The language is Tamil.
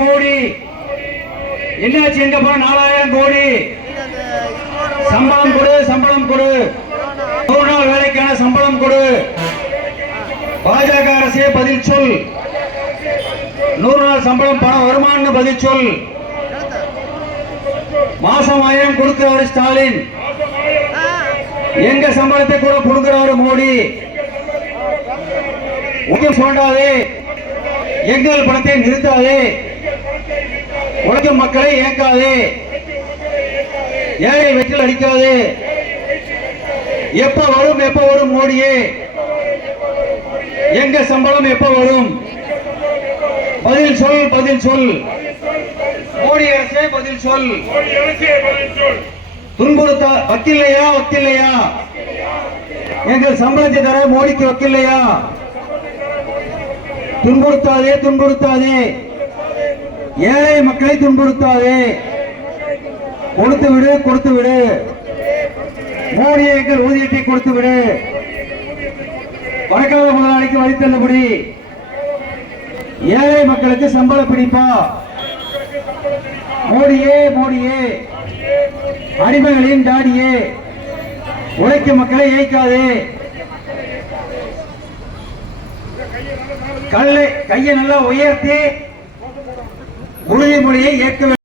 மோடி என்னாச்சு? எங்க போன 4000 கோடி சம்பளம் கொடு, சம்பளம் கொடு, 100 நாள் வேலைக்கான சம்பளம் கொடு. பாஜக அரசே பதில் சொல். 100 நாள் சம்பளம் பணம் வருமானு பதில் சொல். மாசம் 1000 கொடுக்கிறாரு ஸ்டாலின், எங்க சம்பளத்தை கூட கொடுக்கிறாரு மோடி. சோண்டாதே, எங்கள் பணத்தை நிறுத்தாதே, உழைக்கும் மக்களை ஏற்காதே, ஏழை வெற்றில் அடிக்காதே. எப்ப வரும் மோடியே? எங்க சம்பளம் எப்ப வரும்? பதில் சொல், பதில் சொல். மோடி அரசே பதில் சொல். துன்புறுத்த வக்கில்லையா? வக்கில்லையா? எங்கள் சம்பளத்தை தர மோடிக்கு வக்கில்லையா? துன்புறுத்தாதே, துன்புறுத்தாதே, ஏழை மக்களை துன்புறுத்தாதே. கொடுத்து விடு, கொடுத்து விடு. மோடியை எங்கள் ஊதியத்தை கொடுத்து விடு. வழக்காத முதலாளிக்கு வழி தள்ளுபடி. ஏழை மக்களுக்கு சம்பள பிடிப்பா. மோடியே, மோடியே, அடிமைகளின் டாடியே, உழைக்கும் மக்களை ஏய்க்காதே. கையை நல்லா உயர்த்தி உறுதிமொழியை ஏற்க